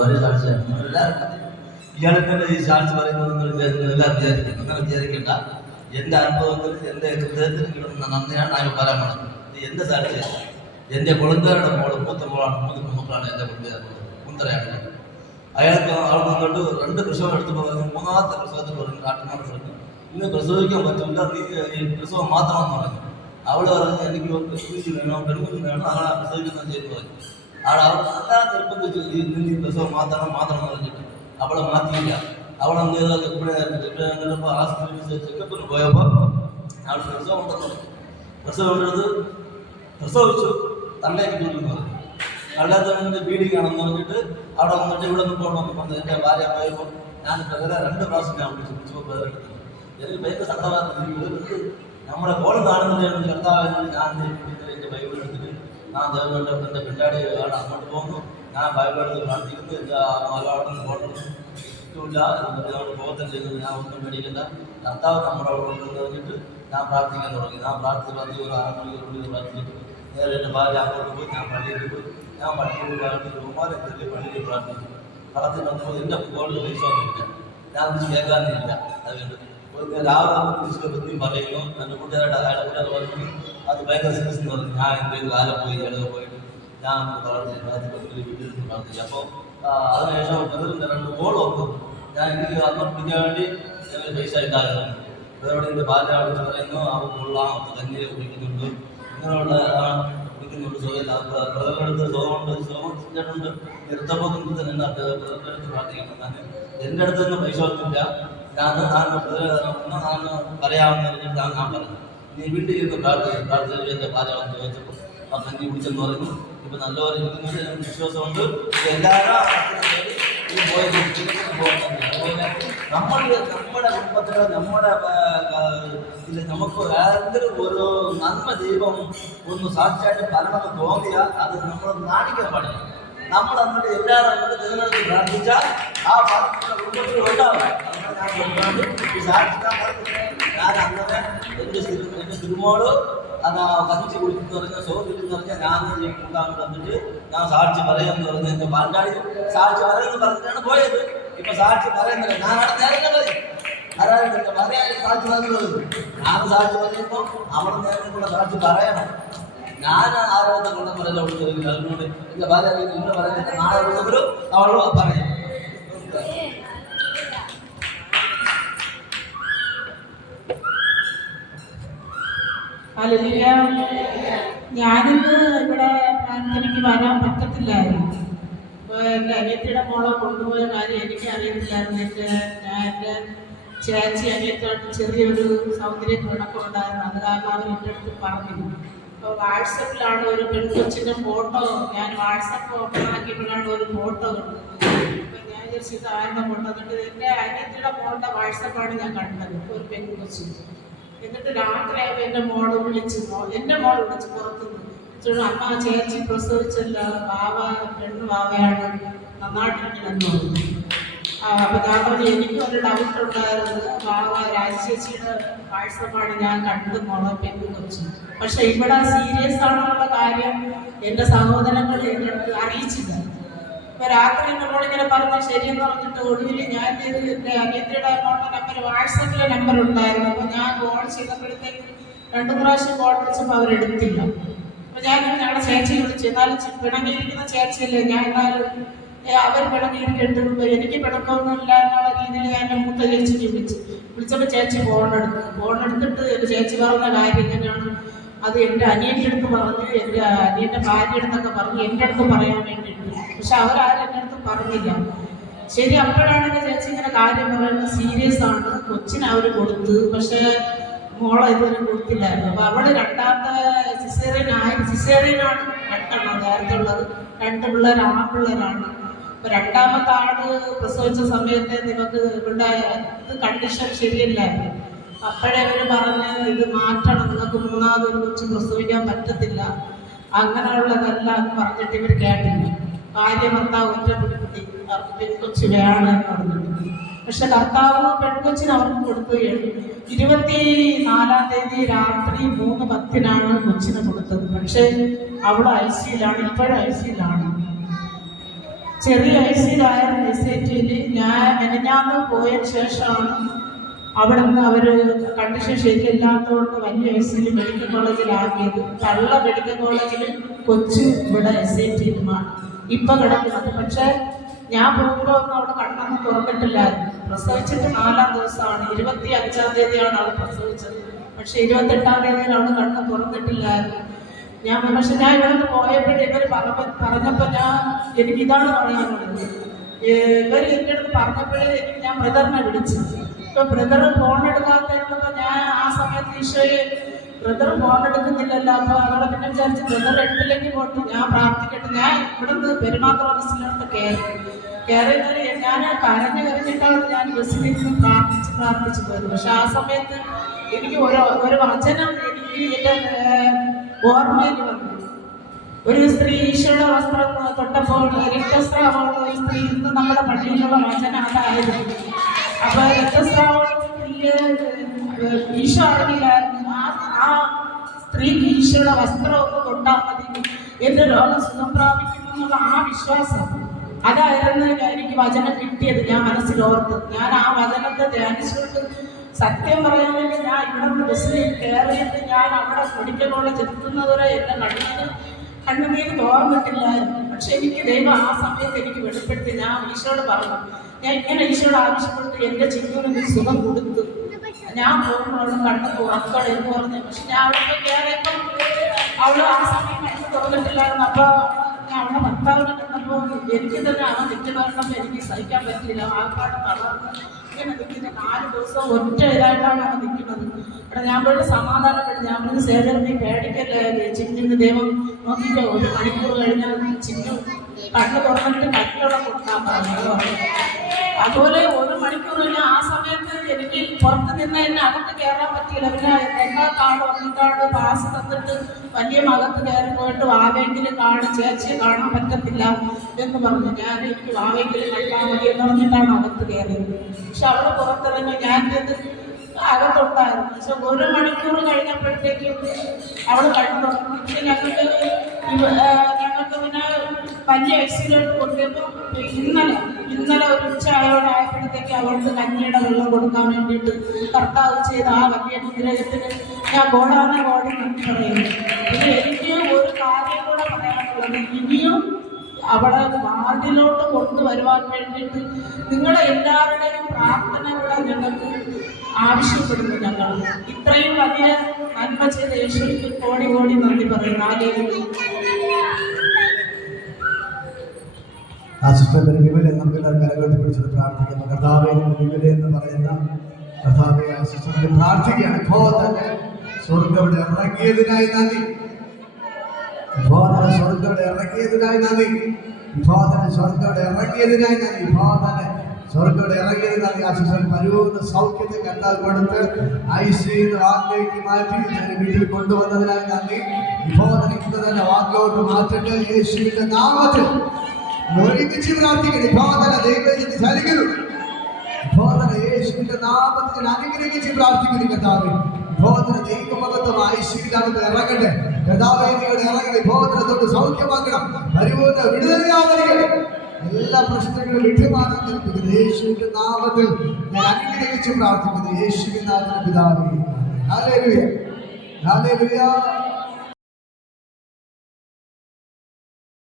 വളരെ സാക്ഷിയാണ്. ഇയാൾക്ക് ഈ സാക്ഷി പറയുന്നത് എല്ലാം വിചാരിക്കണം. അങ്ങനെ വിചാരിക്കേണ്ട. എന്റെ അനുഭവത്തിൽ എന്റെ ഹൃദയത്തിൽ കിടന്ന നന്ദിയാണ് ഞാൻ പറയാൻ പറഞ്ഞത്. ഇത് എന്റെ സാക്ഷിയാണ്. എന്റെ കൊളുന്തരുടെ മോള് മൂത്ത മോളാണ്, 3 മക്കളാണ് എന്റെ കുന്തരയാണ്. അവൾക്ക് വന്നിട്ട് 2 പ്രസവം എടുത്ത് പോകുന്നു. 3ാമത്തെ പ്രസവത്തിൽ പറഞ്ഞു നാട്ടുകാർ പറഞ്ഞു ഇന്ന് പ്രസവിക്കാൻ പറ്റില്ല, നീ ഈ പ്രസവം മാത്രമെന്ന് പറഞ്ഞു. അവള് പറഞ്ഞു എനിക്ക് കുഞ്ഞു വേണം, പെൺകുഞ്ഞു വേണം, അങ്ങനെ പ്രസവിക്കുന്ന ചെയ്തു പറഞ്ഞു. അവൾ എല്ലാം നിർബന്ധിച്ചു ഈ പ്രസവം മാത്രം എന്ന് പറഞ്ഞിട്ട് അവളെ മാറ്റിയില്ല. അവളെ ഇവിടെ ആശുപത്രി ചെക്കപ്പിന് പോയപ്പോൾ അവൾ പ്രസവം ഉണ്ടെന്ന് പറഞ്ഞു. പ്രസവം ഉണ്ടെടുത്ത് പ്രസവിച്ചു തള്ളേക്ക് കൊല്ലുന്നു പറഞ്ഞു. അല്ലാത്ത ബീഡിങ് ആണെന്ന് പറഞ്ഞിട്ട് അവിടെ വന്നിട്ട് ഇവിടെ നിന്ന് പോകണമെന്ന് പറഞ്ഞു. എൻ്റെ ഭാര്യ പോയപ്പോൾ ഞാൻ വേറെ 2 പ്രാവശ്യം ഞാൻ വിളിച്ചു പേരെടുത്തു. എനിക്ക് ഭയങ്കര സങ്കടമായിരുന്നു. നമ്മളെ കോൾ കാണുന്നതിന് കർത്താവ് ഞാൻ എൻ്റെ ബൈബിൾ എടുത്തിട്ട് ഞാൻ ദേവന്റെ എൻ്റെ പിന്നാടി അങ്ങോട്ട് പോകുന്നു. ഞാൻ ബൈബിൾ എടുത്ത് പ്രാർത്ഥിക്കുന്നു. എൻ്റെ അവിടെ നിന്ന് പോകണം ഇഷ്ടമില്ല എന്നോട് ബോധം ചെയ്യുന്നത്. ഞാൻ ഒന്നും മേടിക്കണ്ട, കർത്താവ് നമ്മുടെ അവിടെ ഉണ്ടെന്ന് പറഞ്ഞിട്ട് ഞാൻ പ്രാർത്ഥിക്കാൻ തുടങ്ങി. ഞാൻ പ്രാർത്ഥിച്ച് ഒരു 6 മണിക്കൂർ പ്രാർത്ഥിച്ചിട്ട് നേരെ എൻ്റെ ഭാര്യ അങ്ങോട്ട് പോയി. ഞാൻ പള്ളിയിൽ പോയി. ഞാൻ പള്ളിയിൽ പ്രാർത്ഥിച്ചു. ബഹുമാനം ചെറിയ പള്ളിയിൽ പ്രാർത്ഥിച്ചു. പ്രാർത്ഥിച്ചപ്പോൾ എൻ്റെ ഗോൾഡ് പൈസ ഒന്നുമില്ല, ഞാൻ കേൾക്കാനില്ല. അതുകൊണ്ട് രാവിലെ ബുദ്ധി പറയുന്നു. എൻ്റെ കൂട്ടുകാരുടെ കൂട്ടുകാർ പറഞ്ഞു അത് ഭയങ്കര സീരിയസ് എന്ന് പറഞ്ഞു. ഞാൻ എന്തെങ്കിലും കാലം പോയി ഇടവ് പോയിട്ട് ഞാൻ വീട്ടിൽ പ്രാർത്ഥിച്ചു. അപ്പോൾ അതിനുശേഷം ബ്രദറിൻ്റെ 2 കോൾ വന്നു. ഞാൻ എനിക്ക് അങ്ങോട്ട് പിടിക്കാൻ വേണ്ടി ഞങ്ങൾ പൈസ ഇട്ടായിരുന്നു. വേറെ എൻ്റെ ഭാര്യ വിളിച്ച് പറയുന്നു അവൾ കൊള്ളാം, കഞ്ഞിയെ കുടിക്കുന്നുണ്ട്, ഇങ്ങനെയുള്ള കുടിക്കുന്നുണ്ട്, സുഖമില്ല, ബ്രദറിൻ്റെ അടുത്ത് സുഖമുണ്ട് നിർത്തപ്പൊക്കെ തന്നെ ബ്രദറിൻ്റെ അടുത്ത് പ്രാർത്ഥിക്കണം. ഞാൻ എൻ്റെ അടുത്ത് നിന്ന് പൈസ ഒന്നുമില്ല, ഞാൻ പറയാമെന്ന് ഞാൻ പറഞ്ഞു. നീ വീട്ടിൽ ഇരുന്ന് പ്രാർത്ഥിച്ചു. എൻ്റെ ഭാര്യ വന്ന് ചോദിച്ചപ്പോൾ ആ കഞ്ഞി കുടിച്ചെന്ന് പറയുന്നു. ഇപ്പം നല്ലപോലെ ഇരിക്കുന്നത് വിശ്വാസമുണ്ട്. എല്ലാവരും നമ്മുടെ കുടുംബത്തിലോ നമ്മുടെ നമുക്ക് ഏതെങ്കിലും ഒരു നന്മ ദൈവം ഒന്ന് സാക്ഷിയായിട്ട് ഭരണമെന്ന് തോന്നിയാൽ അത് നമ്മൾ നാണിക്കാൻ പാടില്ല. നമ്മൾ എന്നിട്ട് എല്ലാവരും അങ്ങോട്ട് ദൈവത്തെ പ്രാർത്ഥിച്ചാൽ ആ ഭരണത്തിന്റെ കുടുംബത്തിൽ ഉണ്ടാവും. ഈ സാക്ഷി ഞാൻ അങ്ങനെ എൻ്റെ തിരുമോള് അത് കഞ്ചി കുടിച്ചെന്ന് പറഞ്ഞാൽ സോറില്ലെന്ന് പറഞ്ഞാൽ ഞാൻ കൂട്ടാൻ വന്നിട്ട് ഞാൻ സാക്ഷി പറയാമെന്ന് പറഞ്ഞ് എൻ്റെ പാണ്ടാടി സാക്ഷി പറയുമെന്ന് പറഞ്ഞിട്ടാണ് പോയത്. ഇപ്പൊ സാക്ഷി പറയുന്നില്ല. ഞാൻ അവിടെ നേരത്തെ പറയും ആരാണ് എൻ്റെ ഭാര്യ സാക്ഷി പറയുന്നത്. ഞാൻ സാക്ഷി പറയുമ്പോൾ അവിടെ നേരത്തെ കൂടെ സാക്ഷി പറയണം. ഞാൻ ആരോഗ്യത്തെ കൊണ്ട പറയല വിളിച്ചെങ്കിൽ അതുകൊണ്ട് എൻ്റെ ഭാര്യ ഇന്ന് പറയുന്നത് നാളെ വിളിച്ചവരും അവളോ പറയും. ഞാനിന്ന് ഇവിടെ പ്രാർത്ഥനയ്ക്ക് വരാൻ പറ്റത്തില്ലായിരുന്നു. എൻ്റെ അനിയത്തിയുടെ മോളെ കൊണ്ടുപോയ കാര്യം എനിക്ക് അറിയത്തില്ലായിരുന്നു. എൻ്റെ ചേച്ചി അനിയത്തിയായിട്ട് ചെറിയൊരു സൗന്ദര്യക്കുഴപ്പമുണ്ടായിരുന്നു. അത് കാരണം അവർ എൻ്റെ അടുത്ത് പറഞ്ഞിരുന്നു. അപ്പോൾ വാട്സപ്പിലാണ് ഒരു പെൺകൊച്ചിൻ്റെ ഫോട്ടോ, ഞാൻ വാട്സപ്പ് ഓപ്പൺ ആക്കിയപ്പോഴാണ് ഒരു ഫോട്ടോ കണ്ടത്. അപ്പോൾ ഞാൻ വിചാരിച്ചത് ആരുടെ ഫോട്ടോ, എന്നിട്ട് എൻ്റെ അനിയത്തിയുടെ മോളുടെ വാട്സപ്പാണ് ഞാൻ കണ്ടത്, ഒരു പെൺകൊച്ചി. എന്നിട്ട് രാത്രി എൻ്റെ മോള് വിളിച്ചു പുറത്തുനിന്ന് ചോദിച്ചു, അമ്മ ചേച്ചി പ്രസവിച്ചല്ല, ബാവ പെണ്ണ് ബാവയാണ്, നന്നായിട്ടിരിക്കണമെന്ന് പറഞ്ഞു. അപ്പോൾ ഞാൻ പറഞ്ഞു എനിക്കും ഒരു ഡൗട്ട് ഉണ്ടായിരുന്നു. ബാവ രാജചേച്ചിയുടെ വാട്സപ്പാണ് ഞാൻ കണ്ടത് മോളെ പെണ്ണ് കൊച്ചു. പക്ഷെ ഇവിടെ സീരിയസ് ആണെന്നുള്ള കാര്യം എൻ്റെ സഹോദരങ്ങൾ എൻ്റെ അടുത്ത് അറിയിച്ചില്ല. അപ്പോൾ രാത്രി എൻ്റെ മോളിങ്ങനെ പറഞ്ഞാൽ ശരിയെന്ന് പറഞ്ഞിട്ട് ഒടുവിൽ ഞാൻ ചെയ്ത് എൻ്റെ അനിയത്തിയുടെ മോളുടെ നമ്പർ വാട്സപ്പിലെ നമ്പർ ഉണ്ടായിരുന്നു. അപ്പോൾ ഞാൻ കോൾ ചെയ്തപ്പോഴത്തേക്ക് 2 പ്രാവശ്യം കോൾ വിളിച്ചപ്പോൾ അവരെടുത്തില്ല. അപ്പോൾ ഞാൻ ഞങ്ങളുടെ ചേച്ചി വിളിച്ചു. എന്നാലും പിണങ്ങിയിരിക്കുന്ന ചേച്ചിയല്ലേ, ഞാൻ എന്നാലും അവർ പിണങ്ങിയിരിക്കേണ്ടത് എനിക്ക് പിണക്കമൊന്നുമില്ല എന്നുള്ള രീതിയിൽ ഞാൻ എൻ്റെ മൂത്ത ചേച്ചിക്ക് വിളിച്ചപ്പോൾ ചേച്ചി ഫോണെടുത്തിട്ട് എൻ്റെ ചേച്ചി പറഞ്ഞ കാര്യം എങ്ങനെയാണ് അത് എൻ്റെ അനിയൻ്റെ അടുത്ത് പറഞ്ഞ് എൻ്റെ അനിയൻ്റെ ഭാര്യയുടെ അടുത്തൊക്കെ പറഞ്ഞ് എൻ്റെ അടുത്ത് പറയാൻ വേണ്ടിയിട്ട്. പക്ഷെ അവരാരും എൻ്റെ അടുത്ത് പറഞ്ഞില്ല. ശരി, അപ്പോഴാണ് എൻ്റെ ചേച്ചി ഇങ്ങനെ കാര്യം പറയുന്നത് സീരിയസ് ആണ്, കൊച്ചിനെ അവർ കൊടുത്ത്, പക്ഷേ മോളെ ഇതുവരെ കൊടുത്തില്ലായിരുന്നു. അപ്പോൾ അവള് 2ാമത്തെ സിസേറിയനാണ് 2 നേരത്തെ ഉള്ളത്. 2 പിള്ളേർ ആൺപിള്ളേരാണ്. അപ്പോൾ 2ാമത്തെ ആട് പ്രസവിച്ച സമയത്ത് നിങ്ങൾക്ക് ഇവിടെ കണ്ടീഷൻ ശരിയല്ലായിരുന്നു. അപ്പോഴേ അവർ പറഞ്ഞ് ഇത് മാറ്റണം, നിങ്ങൾക്ക് 3ാമതൊരു കൊച്ചു പ്രസവിക്കാൻ പറ്റത്തില്ല, അങ്ങനെയുള്ളതല്ല എന്ന് പറഞ്ഞിട്ട് ഇവർ കേട്ടില്ല. ഭാര്യ ഭർത്താവ് ഒറ്റപ്പെടുത്തി അവർക്ക് പെൺകൊച്ചു വേണമെന്ന് പറഞ്ഞിട്ട്. പക്ഷെ കർത്താവ് പെൺകൊച്ചിന് അവർക്ക് കൊടുക്കുകയാണ്. 24-ാം തീയതി രാത്രി 3:10 കൊച്ചിന് കൊടുത്തത്. പക്ഷെ അവിടെ ഐസിയിലാണ്, ഇപ്പോഴും ഐസിയിലാണ്. ചെറിയ ഐസിയിലായിരുന്നു എസ്ഐറ്റിയിൽ. ഞാൻ മെനഞ്ഞാന്ന് പോയതിന് ശേഷമാണ് അവിടെ നിന്ന് അവർ കണ്ടീഷൻ ശരിയല്ലാത്തതുകൊണ്ട് വലിയ ഐസിയിൽ മെഡിക്കൽ കോളേജിലാക്കിയത്. തള്ള മെഡിക്കൽ കോളേജിൽ, കൊച്ചു ഇവിടെ SITയിലുമാണ് ഇപ്പം കിടക്കുന്നത്. പക്ഷേ ഞാൻ പോകുമ്പോൾ ഒന്നും അവിടെ കണ്ണൊന്നും തുറന്നിട്ടില്ലായിരുന്നു. പ്രസവിച്ചിട്ട് 4-ാം ദിവസമാണ്, 25-ാം തീയതിയാണ് അവൾ പ്രസവിച്ചത്. പക്ഷെ 28-ാം തീയതിയിൽ അവൾ കണ്ണ് തുറന്നിട്ടില്ലായിരുന്നു. പക്ഷെ ഞാൻ ഇവിടെ നിന്ന് പോയപ്പോഴേ ഇവർ പറഞ്ഞപ്പോൾ എനിക്കിതാണ് പറയാനുള്ളത്. ഇവർ എൻ്റെ അടുത്ത് പറഞ്ഞപ്പോഴേ ഞാൻ ബ്രദറിനെ വിളിച്ചു. ഇപ്പൊ ബ്രദർ ഫോൺ എടുക്കാത്തപ്പോൾ ഞാൻ ആ സമയത്ത് ഈശോയെ ബ്രദർ ഫോൺ എടുക്കുന്നില്ലല്ലോ. അപ്പോൾ അവിടെ പിന്നെ വിചാരിച്ച് ബ്രദർ എടുത്തില്ലെങ്കിൽ പോട്ട് ഞാൻ പ്രാർത്ഥിക്കട്ടെ. ഞാൻ ഇവിടുന്ന് പെരുമാത്ര ബസ്സിലോട്ട് കയറിയത് ഞാൻ കരഞ്ഞിട്ടാണ് ഞാൻ ബസ്സിലിരുന്ന് പ്രാർത്ഥിച്ചു പോയത്. പക്ഷെ ആ സമയത്ത് എനിക്ക് ഒരു വചനം എനിക്ക് എൻ്റെ ഓർമ്മയിൽ വന്നു. ഒരു സ്ത്രീ ഈശോയുടെ വസ്ത്രം തൊട്ടപ്പോൾ രക്തസ്രാവമുള്ള ഒരു സ്ത്രീ ഇന്ന് നമ്മുടെ പള്ളിയിലുള്ള വചനം അതായിരുന്നു. അപ്പൊ രക്തസ്രാവമുള്ള സ്ത്രീയെ ഈശോ അറിയില്ലായിരുന്നു. ആ സ്ത്രീക്ക് ഈശോയുടെ വസ്ത്രം ഒന്ന് തൊട്ടാൽ മതി എന്റെ രോഗം സുഖം പ്രാപിക്കുമെന്നുള്ള ആ വിശ്വാസം, അതായിരുന്നു എനിക്ക് വചനം കിട്ടിയത്. ഞാൻ മനസ്സിലോർത്ത് ഞാൻ ആ വചനത്തെ ധ്യാനിച്ചുകൊണ്ട് സത്യം പറയാൻ വേണ്ടി ഞാൻ ഇവിടെ നിന്ന് ബസ്സിൽ കയറിയിട്ട് ഞാൻ അവിടെ മെഡിക്കൽ കോളേജ് എത്തുന്നതുവരെ എൻ്റെ കണ്ണുനീര് തോർന്നിട്ടില്ലായിരുന്നു. പക്ഷെ എനിക്ക് ദൈവം ആ സമയത്ത് എനിക്ക് വെളിപ്പെടുത്തി. ഞാൻ ഈശോയോട് പറഞ്ഞു, ഞാൻ ഇങ്ങനെ ഈശോയോട് ആവശ്യപ്പെട്ട് എൻ്റെ ചിന്തൂരിന് സുഖം കൊടുത്തു, ഞാൻ പോകുമ്പോൾ കണ്ണ് തുറക്കണം എന്ന് പറഞ്ഞു. പക്ഷെ ഞാൻ അവിടെ കയറിയപ്പം അവള് ആ സമയം കണ്ണ് തുറന്നിട്ടില്ലായിരുന്നു. അപ്പോൾ ഞാൻ അവളുടെ ഭർത്താവിനെ കണ്ടപ്പോൾ എനിക്ക് തന്നെ അവൻ നിൽക്കണമെന്നപ്പോൾ എനിക്ക് സഹിക്കാൻ പറ്റില്ല. ആൾക്കാട് തളർന്ന് ഇങ്ങനെ നിൽക്കുന്നത് 4 ദിവസം ഒറ്റ ഇതായിട്ടാണ് അവൻ നിൽക്കുന്നത്. അവിടെ ഞാൻ പോയിട്ട് സമാധാനപ്പെട്ടു. ഞാൻ പറഞ്ഞ് സേവന നീ പേടിക്കല്ലേ, ചിന്നു ദൈവം നോക്കിക്കോ, 1 മണിക്കൂർ കഴിഞ്ഞാൽ ചിന്നു കണ്ണ് തുറന്നിട്ട് കട്ടിയോടെ കൊടുക്കാൻ പറഞ്ഞു. അതുപോലെ 1 മണിക്കൂർ കഴിഞ്ഞാൽ ആ സമയത്ത് എനിക്ക് പുറത്ത് നിന്ന് എന്നെ അകത്ത് കയറാൻ പറ്റിയില്ല. പിന്നെ എല്ലാ കാർഡ് വന്നിട്ടാണ് പാസ് തന്നിട്ട് വലിയ മകത്ത് കയറി പോയിട്ട് വാവെങ്കിലും ചേച്ചിയെ കാണാൻ പറ്റത്തില്ല എന്ന് പറഞ്ഞു. എനിക്ക് വാവെങ്കിലും കണ്ടാൽ മതി എന്ന് പറഞ്ഞിട്ടാണ് അകത്ത് കയറിയത്. പക്ഷെ അവിടെ പുറത്തിറങ്ങി ഞാൻ അകത്തുണ്ടായിരുന്നു. പക്ഷെ 1 മണിക്കൂർ കഴിഞ്ഞപ്പോഴത്തേക്കും അവൾ കണ്ണു തുറന്നു. പക്ഷെ ഞങ്ങൾക്ക് പിന്നെ വലിയ എക്സിലോട്ട് കൊണ്ടുപോയപ്പോൾ ഇന്നലെ ഒരു ഉച്ചയോടായപ്പോഴത്തേക്ക് അവൾക്ക് കഞ്ഞിയുടെ വെള്ളം കൊടുക്കാൻ വേണ്ടിയിട്ട് കർത്താവ് ചെയ്ത ആ വലിയ അനുഗ്രഹത്തിന് ഞാൻ കോടാനോടി നന്ദി പറയുന്നു. പിന്നെ എനിക്ക് ഒരു കാര്യം കൂടെ പറയാനുള്ളത്, ഇനിയും അവളെ വാർഡിലോട്ട് കൊണ്ടുവരുവാൻ വേണ്ടിയിട്ട് നിങ്ങളെ എല്ലാവരുടെയും പ്രാർത്ഥനകളെ ഞങ്ങൾക്ക് ആവശ്യപ്പെടുന്നു. ഞങ്ങൾ ഇത്രയും വലിയ നന്മ ചെയ്ത യേശുവിന് കോടി നന്ദി പറയുന്നു. ആ സിസ്റ്ററിന്റെ വിമലെ നമുക്ക് എല്ലാവരും കരകോട്ടി പിടിച്ചത് പ്രാർത്ഥിക്കുന്നു. കർത്താവേ വിമലെ എന്ന് പറയുന്ന കർത്താവെ ആ സിസ്റ്ററിന്റെ പ്രാർത്ഥിക്കുകയാണ്. ഇപ്പോൾ തന്നെ സ്വർഗ്ഗം ഇറങ്ങിയതിനായി നന്ദി. ഇപ്പോൾ തന്നെ സ്വർഗ്ഗം ഇറങ്ങിയതിനായി നന്ദി. ഇപ്പോൾ തന്നെ സ്വർഗ്ഗം ഇറങ്ങിയതിനായി നന്ദി. ഇപ്പോൾ തന്നെ സ്വർഗ്ഗം ഇറങ്ങിയതിനായി ആ സിസ്റ്റർ പരിപൂർണ്ണ സൗഖ്യത്തെ കണ്ടാൽ കൊടുത്ത് ഐസിയിൽ വാക്കിലേക്ക് മാറ്റി തന്നെ വീട്ടിൽ കൊണ്ടുവന്നതിനായി നന്ദി. ഇപ്പോൾ തന്നെ ഇന്ന് തന്നെ വാക്കിലോട്ട് മാറ്റിട്ട് യേശുവിന്റെ നാമത്തിൽ ഒരുമിച്ച് പ്രാർത്ഥിക്കണം. ഇപ്പോതന്നെ ദൈവത്തിന് ചലിക്കുന്നു. ഇപ്പോതന്നെ യേശുവിന്റെ നാമത്തിൽ അനുഗ്രഹിച്ച് പ്രാർത്ഥിക്കുന്നു. കർത്താവേ ഇപ്പോതന്നെ ദൈവമകത്വം ഐശ്വര്യത്തെ ഇറങ്ങട്ടെ. കർത്താവേ ഇറങ്ങണം. ഇപ്പോതന്നെ തൊട്ട് സൗഖ്യമാക്കണം. പരിപൂർണ്ണ വിടുതലാവരികട്ടെ. എല്ലാ പ്രശ്നങ്ങളും വിട്ടുമാറാൻ നൽകുന്നത് യേശുവിന്റെ നാമത്തിൽ ഞാൻ അനുഗ്രഹിച്ച് പ്രാർത്ഥിക്കുന്നു. യേശുവിന്റെ നാമത്തിൽ പിതാവേ. Hallelujah, hallelujah.